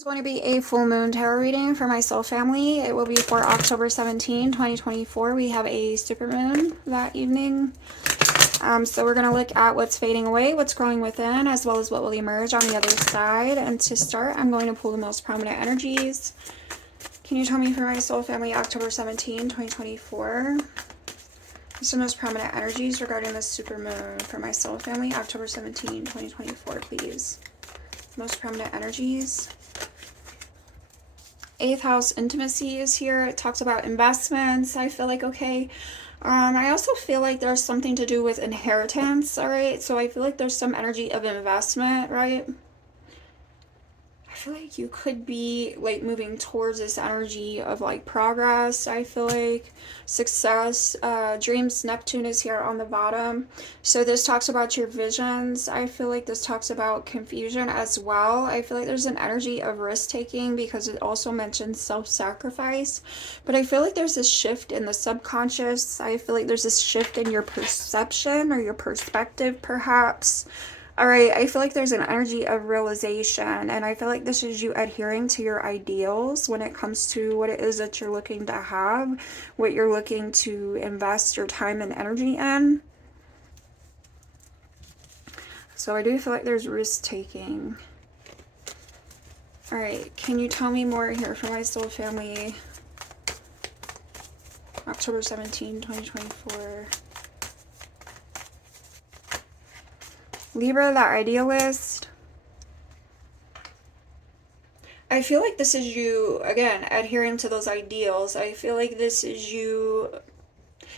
It's going to be a full moon tarot reading for my soul family. It will be for October 17, 2024. We have a super moon that evening. So we're going to look at what's fading away, what's growing within, as well as what will emerge on the other side. And to start, I'm going to pull the most prominent energies. Can you tell me for my soul family, October 17, 2024? What's the most prominent energies regarding this super moon for my soul family, October 17, 2024, please? Most prominent energies. 8th house intimacy is here. It talks about investments. I feel like, okay. I also feel like there's something to do with inheritance, all right? So I feel like there's some energy of investment, right? I feel like you could be like moving towards this energy of like progress. I feel like success, dreams. Neptune is here on the bottom, so this talks about your visions. I feel like this talks about confusion as well. I feel like there's an energy of risk taking because it also mentions self-sacrifice, but I feel like there's this shift in the subconscious. I feel like there's this shift in your perception or your perspective, perhaps. All right, I feel like there's an energy of realization, and I feel like this is you adhering to your ideals when it comes to what it is that you're looking to have, what you're looking to invest your time and energy in. So I do feel like there's risk taking. All right, can you tell me more here for my soul family? October 17, 2024. Libra, that idealist. I feel like this is you, again, adhering to those ideals. I feel like this is you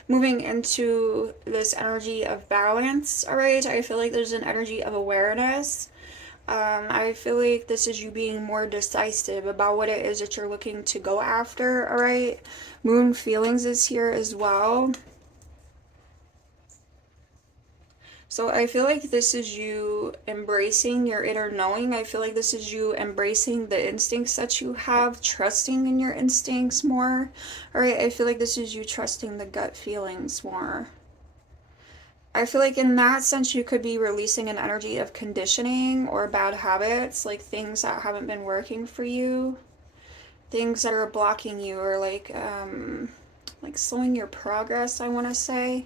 moving into this energy of balance, all right? I feel like there's an energy of awareness. I feel like this is you being more decisive about what it is that you're looking to go after, all right? Moon feelings is here as well. So I feel like this is you embracing your inner knowing. I feel like this is you embracing the instincts that you have, trusting in your instincts more. All right, I feel like this is you trusting the gut feelings more. I feel like in that sense, you could be releasing an energy of conditioning or bad habits, like things that haven't been working for you, things that are blocking you, or like slowing your progress, I want to say.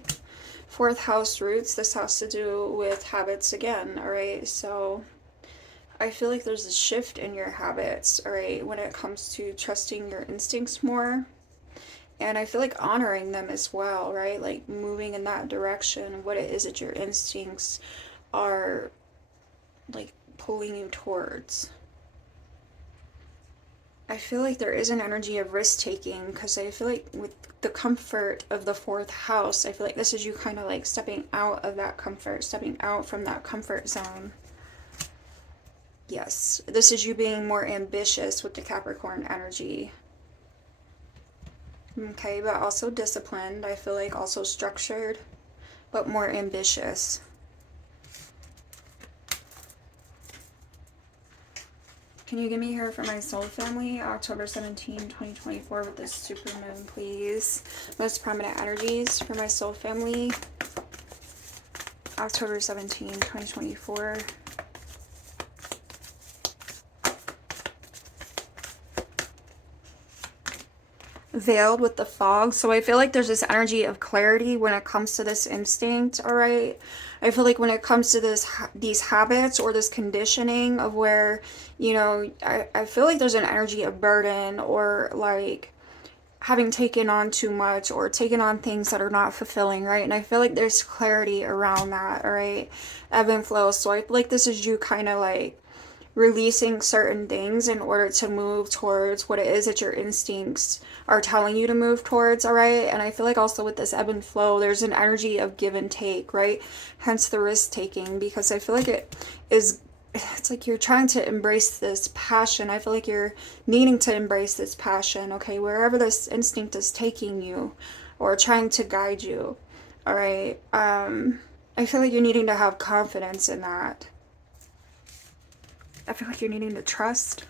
4th house roots, this has to do with habits again, all right? So I feel like there's a shift in your habits, all right, when it comes to trusting your instincts more. And I feel like honoring them as well, right? Like moving in that direction, what it is that your instincts are like pulling you towards. I feel like there is an energy of risk taking because I feel like with the comfort of the 4th house, I feel like this is you kind of like stepping out of that comfort, stepping out from that comfort zone. Yes, this is you being more ambitious with the Capricorn energy. Okay, but also disciplined. I feel like also structured, but more ambitious. Can you give me here for my soul family, October 17, 2024, with this super moon, please? Most prominent energies for my soul family, October 17, 2024. Veiled with the fog. So I feel like there's this energy of clarity when it comes to this instinct, all right? I feel like when it comes to these habits or this conditioning of where, you know, I feel like there's an energy of burden or like having taken on too much or taken on things that are not fulfilling, right? And I feel like there's clarity around that, all right? Ebb and flow. So I feel like this is you kind of like releasing certain things in order to move towards what it is that your instincts are telling you to move towards, all right? And I feel like also with this ebb and flow, there's an energy of give and take, right? Hence the risk taking, because I feel like it's like you're trying to embrace this passion. I feel like you're needing to embrace this passion, okay? Wherever this instinct is taking you or trying to guide you, all right? I feel like you're needing to have confidence in that. I feel like you're needing to trust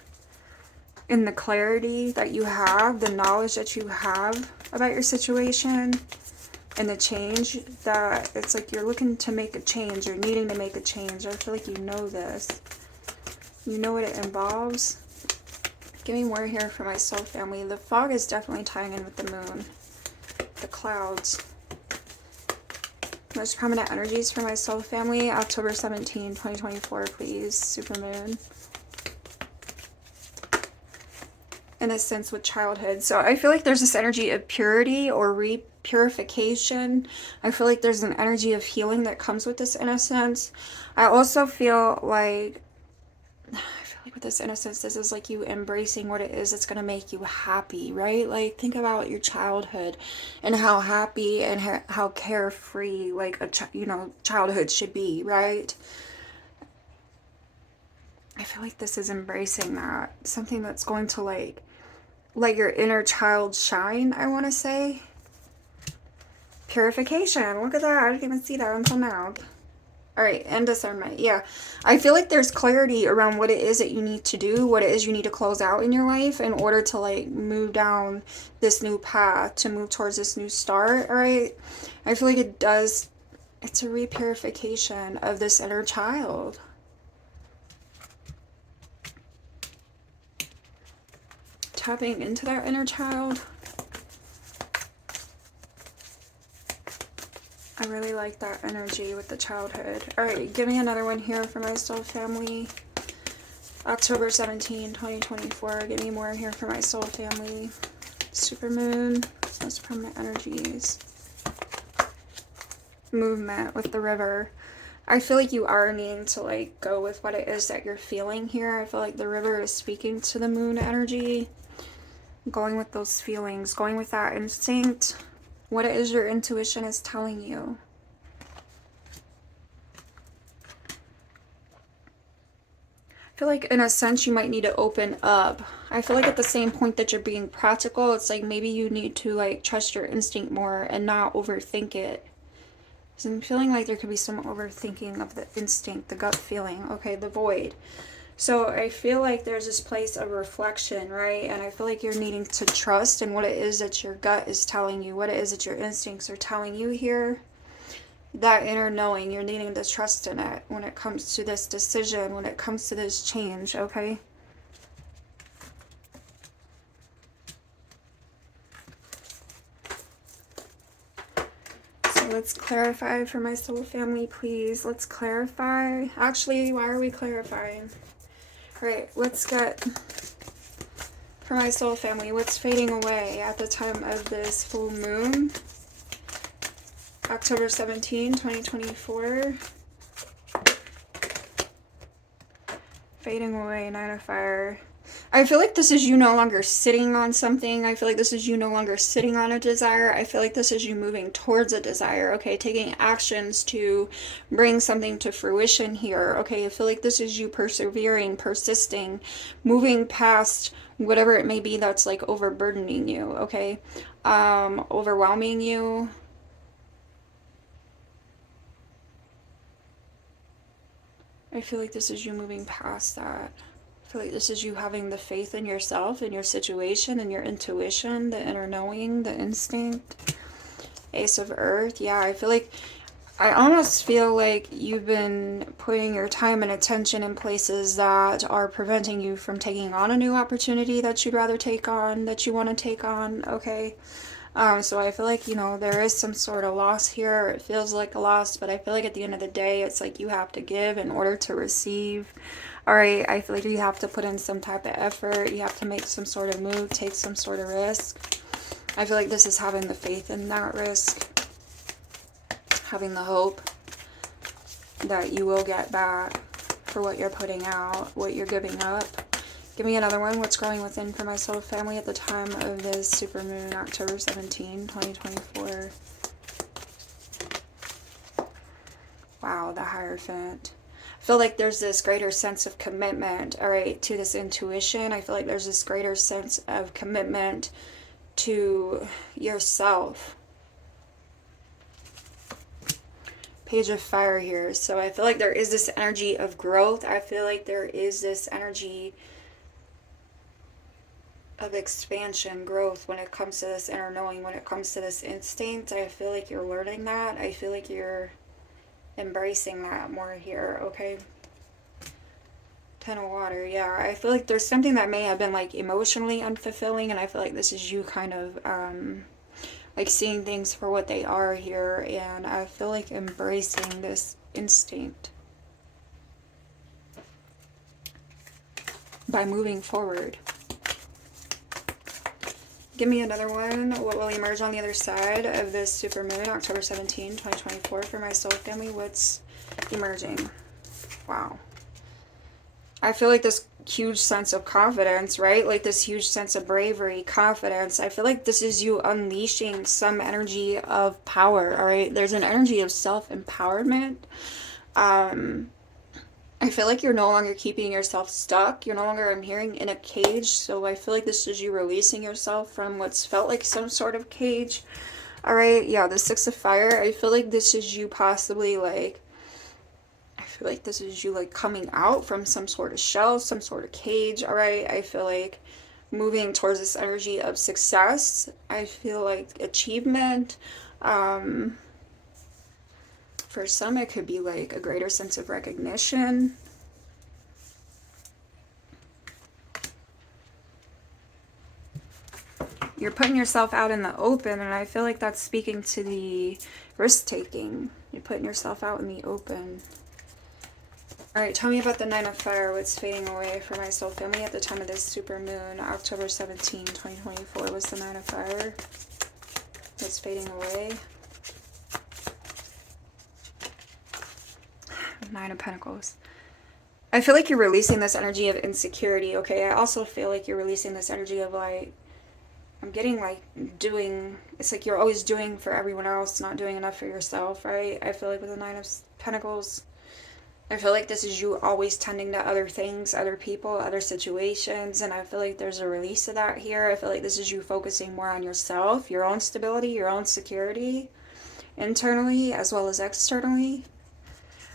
in the clarity that you have, the knowledge that you have about your situation, and the change that it's like you're looking to make a change, you're needing to make a change. I feel like you know this. You know what it involves. Give me more here for my soul family. The fog is definitely tying in with the moon. The clouds. Most prominent energies for my soul family. October 17, 2024, please. Supermoon. Innocence with childhood. So I feel like there's this energy of purity or purification. I feel like there's an energy of healing that comes with this innocence. I also feel like with this innocence, this is like you embracing what it is that's going to make you happy, right? Like, think about your childhood and how happy and how carefree, like, childhood should be, right? I feel like this is embracing that. Something that's going to, like, let your inner child shine, I want to say. Purification. Look at that. I didn't even see that until now. All right, and discernment. Yeah, I feel like there's clarity around what it is that you need to do, what it is you need to close out in your life in order to, like, move down this new path, to move towards this new start, all right? I feel like it's a repurification of this inner child. Tapping into that inner child. I really like that energy with the childhood. All right, give me another one here for my soul family. October 17, 2024. Give me more here for my soul family. Supermoon. Most permanent energies. Movement with the river. I feel like you are needing to, like, go with what it is that you're feeling here. I feel like the river is speaking to the moon energy. Going with those feelings. Going with that instinct. What it is your intuition is telling you. I feel like in a sense you might need to open up. I feel like at the same point that you're being practical, it's like maybe you need to, like, trust your instinct more and not overthink it. Because I'm feeling like there could be some overthinking of the instinct, the gut feeling. Okay, the void. So I feel like there's this place of reflection, right? And I feel like you're needing to trust in what it is that your gut is telling you, what it is that your instincts are telling you here. That inner knowing, you're needing to trust in it when it comes to this decision, when it comes to this change, okay? So let's clarify for my soul family, please. Let's clarify. Actually, why are we clarifying? Right, let's get, for my soul family, what's fading away at the time of this full moon? October 17, 2024. Fading away, Nine of Fire. I feel like this is you no longer sitting on something. I feel like this is you no longer sitting on a desire. I feel like this is you moving towards a desire, okay? Taking actions to bring something to fruition here, okay? I feel like this is you persevering, persisting, moving past whatever it may be that's, like, overburdening you, okay? Overwhelming you. I feel like this is you moving past that. I feel like this is you having the faith in yourself, in your situation, in your intuition, the inner knowing, the instinct. Ace of Earth. Yeah, I almost feel like you've been putting your time and attention in places that are preventing you from taking on a new opportunity that you'd rather take on, that you want to take on, okay? So I feel like, there is some sort of loss here. It feels like a loss, but I feel like at the end of the day, it's like you have to give in order to receive. All right, I feel like you have to put in some type of effort. You have to make some sort of move, take some sort of risk. I feel like this is having the faith in that risk. Having the hope that you will get back for what you're putting out, what you're giving up. Give me another one. What's growing within for my soul family at the time of this supermoon, October 17, 2024. Wow, the Hierophant. I feel like there's this greater sense of commitment, all right, to this intuition. I feel like there's this greater sense of commitment to yourself. Page of Fire here. So I feel like there is this energy of growth. I feel like there is this energy of expansion, growth when it comes to this inner knowing, when it comes to this instinct. I feel like you're learning that. I feel like you're embracing that more here, okay? Pen of Water, yeah. I feel like there's something that may have been like emotionally unfulfilling, and I feel like this is you kind of like seeing things for what they are here, and I feel like embracing this instinct by moving forward. Give me another one. What will emerge on the other side of this super moon, October 17, 2024, for my soul family? What's emerging? Wow. I feel like this huge sense of confidence, right? Like this huge sense of bravery, confidence. I feel like this is you unleashing some energy of power, all right? There's an energy of self-empowerment. I feel like you're no longer keeping yourself stuck. You're no longer, I'm hearing, in a cage. So I feel like this is you releasing yourself from what's felt like some sort of cage. All right, yeah, the Six of Fire. I feel like this is you possibly like, I feel like this is you like coming out from some sort of shell, some sort of cage. All right, I feel like moving towards this energy of success. I feel like achievement. For some, it could be like a greater sense of recognition. You're putting yourself out in the open, and I feel like that's speaking to the risk-taking. You're putting yourself out in the open. All right, tell me about the Nine of Fire. What's fading away for my soul family at the time of this super moon, October 17, 2024, was the Nine of Fire. What's fading away? Nine of Pentacles. I feel like you're releasing this energy of insecurity, okay? I also feel like you're releasing this energy of like, I'm getting like doing, it's like you're always doing for everyone else, not doing enough for yourself, right? I feel like with the Nine of Pentacles, I feel like this is you always tending to other things, other people, other situations, and I feel like there's a release of that here. I feel like this is you focusing more on yourself, your own stability, your own security, internally as well as externally.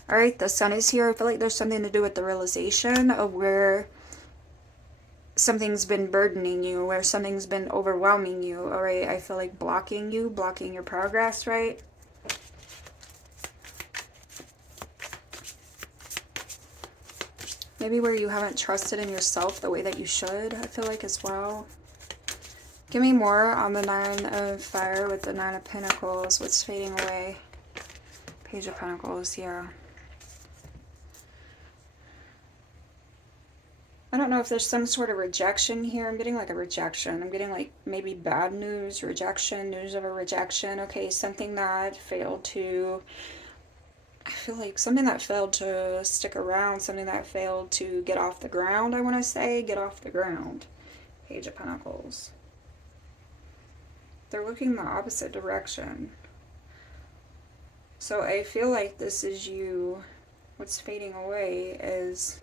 All right, the Sun is here. I feel like there's something to do with the realization of where something's been burdening you, where something's been overwhelming you. All right, I feel like blocking you, blocking your progress, right? Maybe where you haven't trusted in yourself the way that you should, I feel like, as well. Give me more on the Nine of Fire with the Nine of Pentacles. What's fading away? Page of Pentacles, yeah. I don't know if there's some sort of rejection here. I'm getting like a rejection. I'm getting like maybe bad news, rejection, news of a rejection. Okay, something that failed to, I feel like something that failed to stick around, something that failed to get off the ground, I want to say. Get off the ground. Page of Pentacles. They're looking the opposite direction. So I feel like this is you, what's fading away is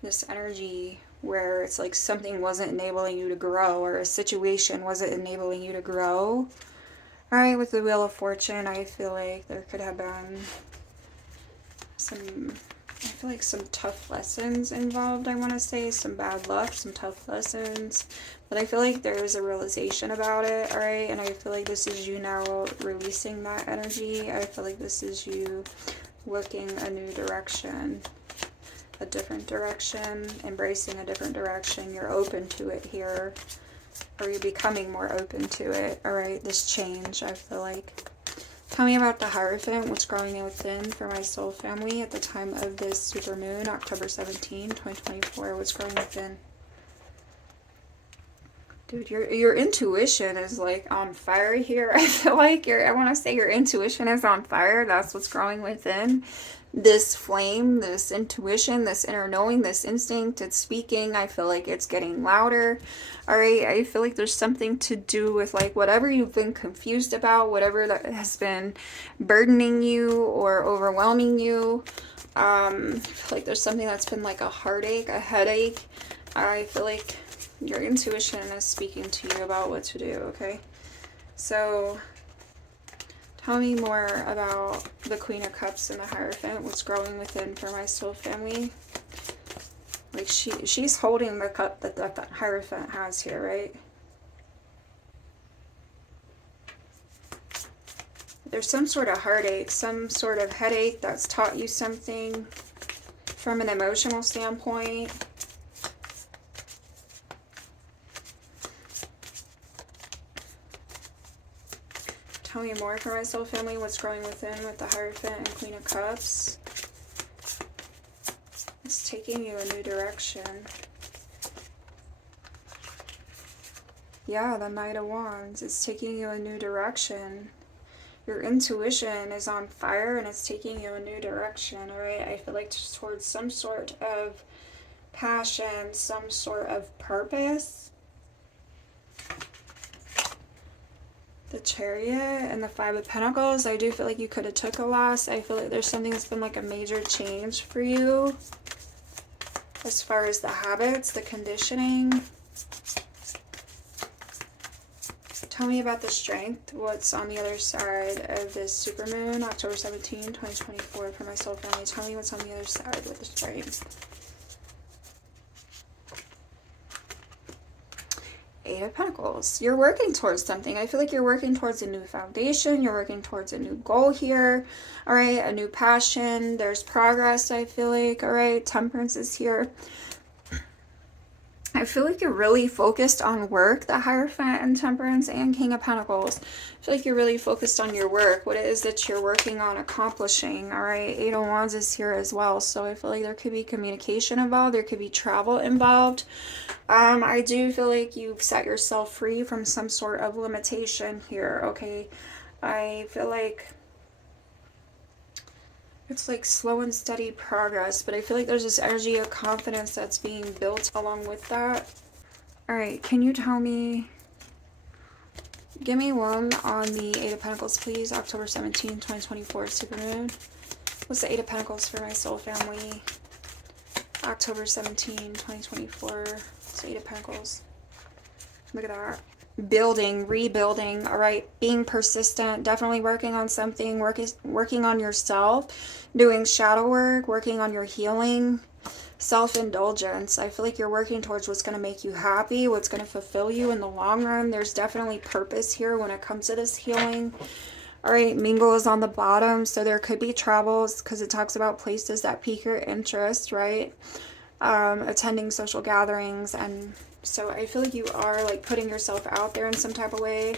this energy where it's like something wasn't enabling you to grow, or a situation wasn't enabling you to grow. All right, with the Wheel of Fortune, I feel like there could have been some, I feel like some tough lessons involved, I want to say. Some bad luck, some tough lessons. But I feel like there is a realization about it, all right? And I feel like this is you now releasing that energy. I feel like this is you looking a new direction, a different direction, embracing a different direction. You're open to it here, or you're becoming more open to it, all right? This change, I feel like. Tell me about the Hierophant, what's growing within for my soul family at the time of this super moon, October 17, 2024. What's growing within? Dude, your intuition is like on fire here. I feel like I want to say your intuition is on fire. That's what's growing within. This flame, this intuition, this inner knowing, this instinct, it's speaking. I feel like it's getting louder. All right, I feel like there's something to do with like whatever you've been confused about, whatever that has been burdening you or overwhelming you. I feel like there's something that's been like a heartache, a headache. I feel like your intuition is speaking to you about what to do, okay? So tell me more about the Queen of Cups and the Hierophant. What's growing within for my soul family? Like she's holding the cup that Hierophant has here, right? There's some sort of heartache, some sort of headache that's taught you something. from an emotional standpoint. Tell me more for my soul family. What's growing within with the Hierophant and Queen of Cups? It's taking you a new direction. Yeah, the Knight of Wands. It's taking you a new direction. Your intuition is on fire and it's taking you a new direction, all right? I feel like towards some sort of passion, some sort of purpose. The Chariot and the Five of Pentacles. I do feel like you could have took a loss. I feel like there's something that's been like a major change for you as far as the habits, the conditioning. Tell me about the Strength. What's on the other side of this supermoon, October 17, 2024 for my soul family. Tell me what's on the other side with the Strength. Eight of Pentacles. You're working towards something. I feel like you're working towards a new foundation. You're working towards a new goal here. All right, a new passion. There's progress, I feel like. All right, Temperance is here. I feel like you're really focused on work, the Hierophant and Temperance and King of Pentacles. I feel like you're really focused on your work, what it is that you're working on accomplishing, all right? Eight of Wands is here as well, so I feel like there could be communication involved, there could be travel involved. I do feel like you've set yourself free from some sort of limitation here, okay? I feel like it's like slow and steady progress, but I feel like there's this energy of confidence that's being built along with that. All right, can you tell me, give me one on the Eight of Pentacles, please. October 17, 2024, supermoon. What's the Eight of Pentacles for my soul family? October 17, 2024. What's the Eight of Pentacles? Look at that. Building, rebuilding, all right, being persistent, definitely working on something, working on yourself, doing shadow work, working on your healing, self-indulgence. I feel like you're working towards what's going to make you happy, what's going to fulfill you in the long run. There's definitely purpose here when it comes to this healing. All right, Mingle is on the bottom, so there could be travels because it talks about places that pique your interest, right? Attending social gatherings, and so I feel like you are like putting yourself out there in some type of way.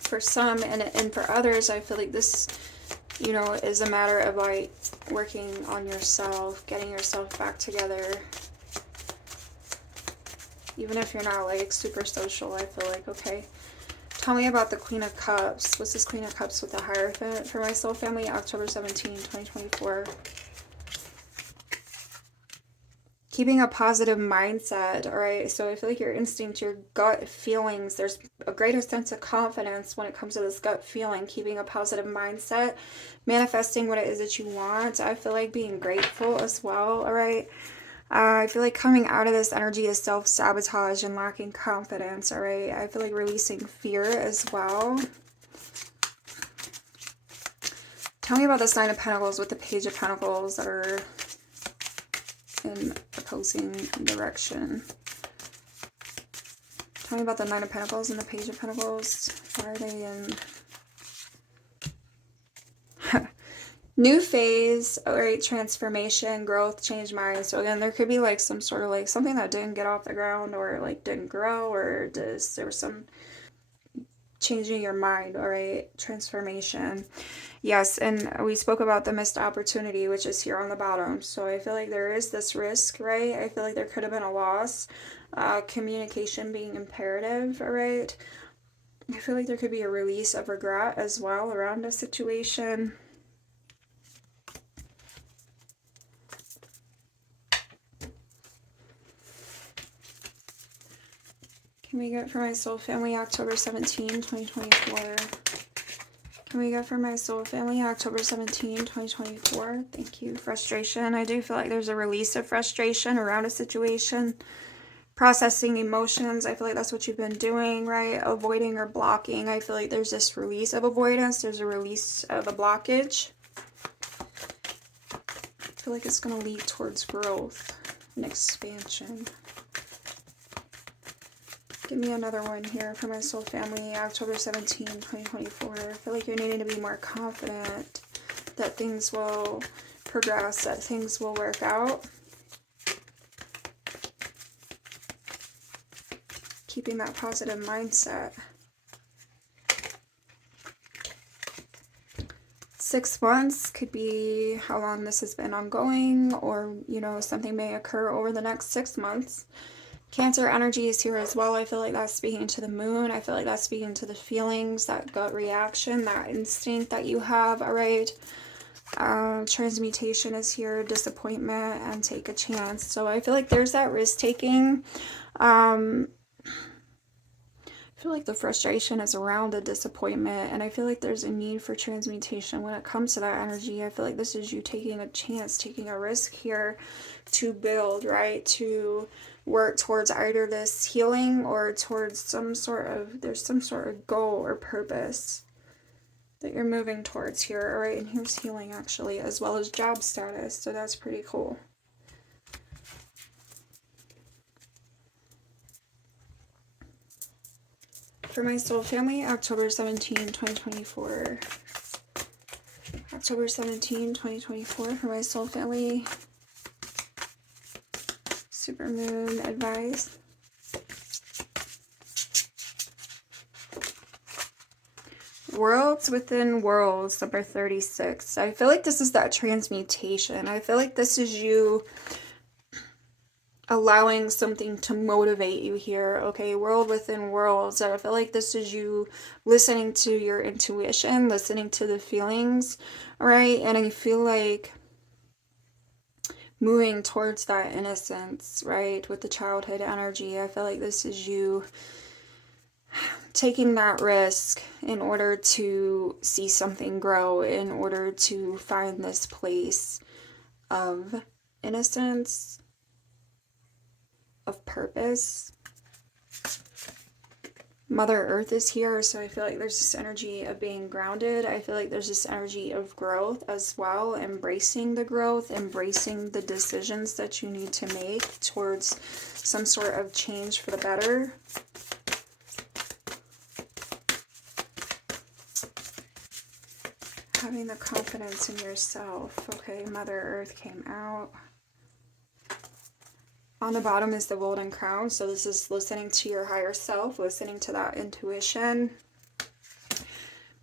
For some and for others, I feel like this, you know, is a matter of like working on yourself, getting yourself back together. Even if you're not like super social, I feel like, okay. Tell me about the Queen of Cups. What's this Queen of Cups with the Hierophant for my soul family? October 17, 2024. Keeping a positive mindset, all right? So I feel like your instinct, your gut feelings, there's a greater sense of confidence when it comes to this gut feeling, keeping a positive mindset, manifesting what it is that you want. I feel like being grateful as well, all right? I feel like coming out of this energy is self-sabotage and lacking confidence, all right? I feel like releasing fear as well. Tell me about this Nine of Pentacles with the Page of Pentacles that are in opposing direction. Tell me about the Nine of Pentacles and the Page of Pentacles. Why are they in... New phase, all right, transformation, growth, change mind. So again, there could be like some sort of like something that didn't get off the ground or like didn't grow, or there was some changing your mind, all right, transformation. Yes, and we spoke about the missed opportunity, which is here on the bottom. So I feel like there is this risk, right? I feel like there could have been a loss, communication being imperative, all right? I feel like there could be a release of regret as well around a situation. Can we get for my soul family October 17, 2024? Can we go for my soul family October 17, 2024? Thank you. Frustration. I do feel like there's a release of frustration around a situation. Processing emotions. I feel like that's what you've been doing, right? Avoiding or blocking. I feel like there's this release of avoidance. There's a release of a blockage. I feel like it's going to lead towards growth and expansion. Give me another one here for my soul family, October 17, 2024. I feel like you're needing to be more confident. that things will progress, that things will work out. Keeping that positive mindset. 6 months could be how long this has been ongoing, or, you know, something may occur over the next 6 months. Cancer energy is here as well. I feel like that's speaking to the moon. I feel like that's speaking to the feelings, that gut reaction, that instinct that you have, all right? Transmutation is here, disappointment, and take a chance. So I feel like there's that risk-taking. I feel like the frustration is around the disappointment, and I feel like there's a need for transmutation when it comes to that energy. I feel like this is you taking a chance, taking a risk here to build, right? To work towards either this healing or towards some sort of, there's some sort of goal or purpose that you're moving towards here, all right? And here's healing actually, as well as job status, so that's pretty cool. For my soul family, October 17, 2024. October 17, 2024 for my soul family. Super moon advice. Worlds within worlds, number 36. I feel like this is that transmutation. I feel like this is you allowing something to motivate you here, okay? World within worlds. I feel like this is you listening to your intuition, listening to the feelings, right? And I feel like moving towards that innocence, right? With the childhood energy. I feel like this is you taking that risk in order to see something grow, in order to find this place of innocence, of purpose. Mother Earth is here, so I feel like there's this energy of being grounded. I feel like there's this energy of growth as well, embracing the growth, embracing the decisions that you need to make towards some sort of change for the better. Having the confidence in yourself. Okay, Mother Earth came out. On the bottom is the Golden Crown, so this is listening to your higher self, listening to that intuition.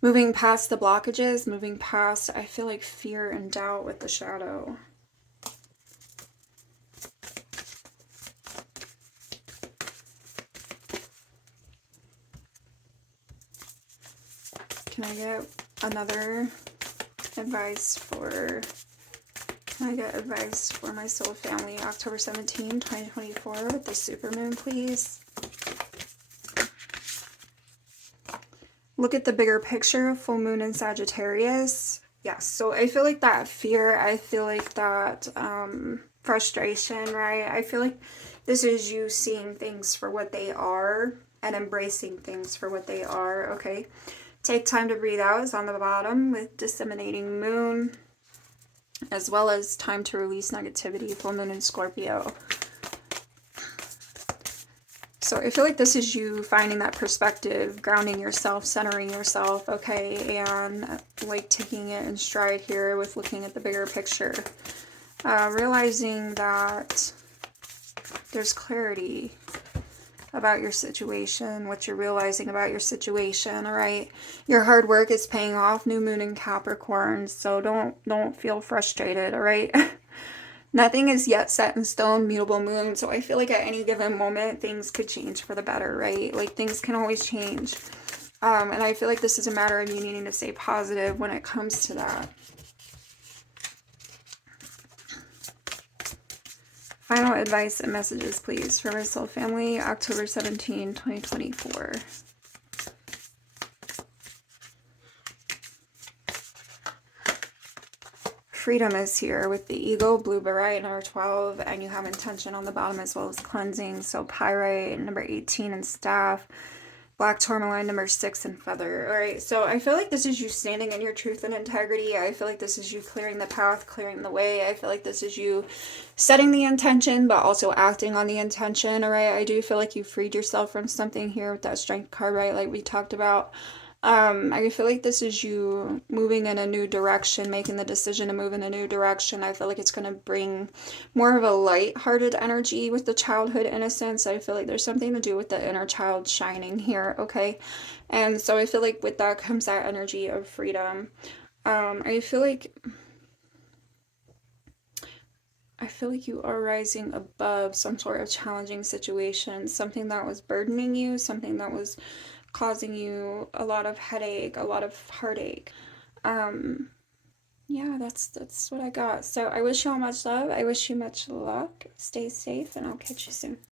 Moving past the blockages, moving past, I feel like, fear and doubt with the shadow. Can I get another advice for... Can I get advice for my soul family, October 17, 2024, with the supermoon, please? Look at the bigger picture, full moon in Sagittarius. Yes, so I feel like that fear, I feel like that frustration, right? I feel like this is you seeing things for what they are and embracing things for what they are, okay? Take time to breathe out is on the bottom with disseminating moon, as well as time to release negativity, full moon in Scorpio. So I feel like this is you finding that perspective, grounding yourself, centering yourself, okay, and like taking it in stride here with looking at the bigger picture. Realizing that there's clarity about your situation, what you're realizing about your situation, all right? Your hard work is paying off, new moon in Capricorn, so don't feel frustrated, all right? Nothing is yet set in stone, mutable moon, so I feel like at any given moment, things could change for the better, right? Like, things can always change. And I feel like this is a matter of you needing to stay positive when it comes to that. Final advice and messages, please, for my soul family, October 17, 2024. Freedom is here with the ego, blue barite, number 12, and you have intention on the bottom as well as cleansing. So pyrite, number 18, and staff. Black tourmaline, number 6, and feather. All right, so I feel like this is you standing in your truth and integrity. I feel like this is you clearing the path, clearing the way. I feel like this is you setting the intention, but also acting on the intention, all right? I do feel like you freed yourself from something here with that strength card, right? Like we talked about. I feel like this is you moving in a new direction, making the decision to move in a new direction. I feel like it's going to bring more of a light-hearted energy with the childhood innocence. I feel like there's something to do with the inner child shining here, okay? And so I feel like with that comes that energy of freedom. I feel like you are rising above some sort of challenging situation, something that was burdening you, something that was causing you a lot of headache, a lot of heartache. Um, yeah, that's what I got. So I wish you all much love. I wish you much luck. Stay safe, and I'll catch you soon.